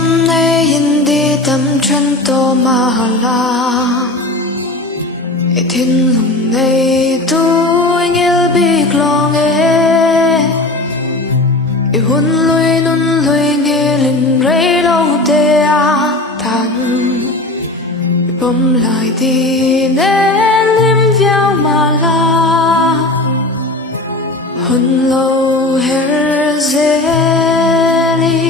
tâm này in đi tâm chân tô mà la thiên lùng này tôi nghe biết lo nghe hun lui nun lui nghe linh rây lâu tê a tan bom lại đi nên lim vào mà la hun lâu her zeli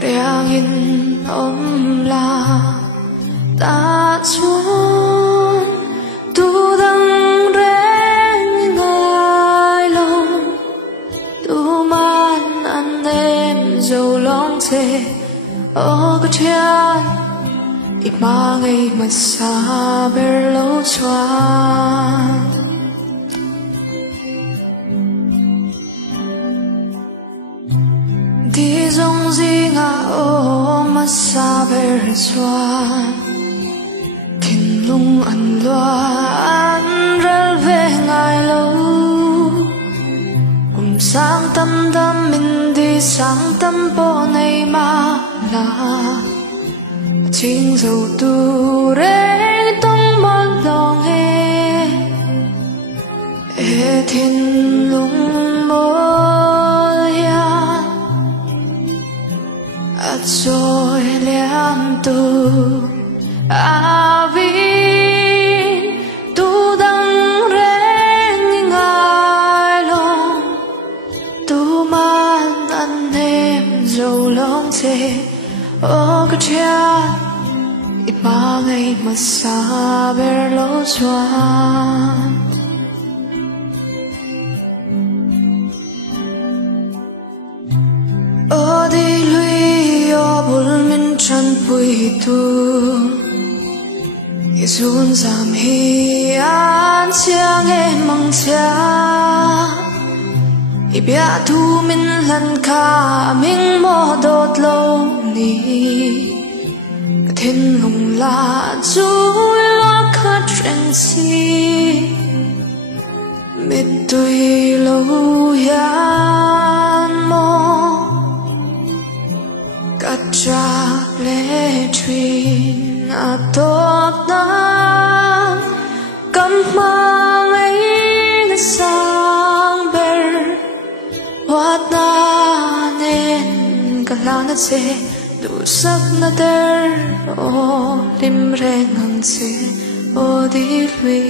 riang in om la ta chuan tu dang reng ngai lòng tu man anh em dầu long chê ô có chian ít mà ngày mà xa bờ lâu choan đi dòng gì ngã ô mà xa bờ choan thiên lung ăn loa ăn rel về ngài lâu cùng sáng tâm tâm mình đi sáng tâm bộ này mà là chính dầu tu rê tông mất lòng he thiên lung mơ ya rồi liam tu vi tu dang reng ngai lòng tu man anh em dầu lòng chê ô cái cha ít ba ngày mà xa bờ lâu choan ô đi lui ô bul min chan pui tu Zun zam hi an chiang em mang chia ibia thu min lan kha ming mo dot lo ni thiên lùng la chu la kha treng si mít tui lâu yan mo cắt ra lệ truyền a tốt nan cắm mang ấy na sang ber wat na nên cả la na se du sắc na der o lim re ngang se o di lui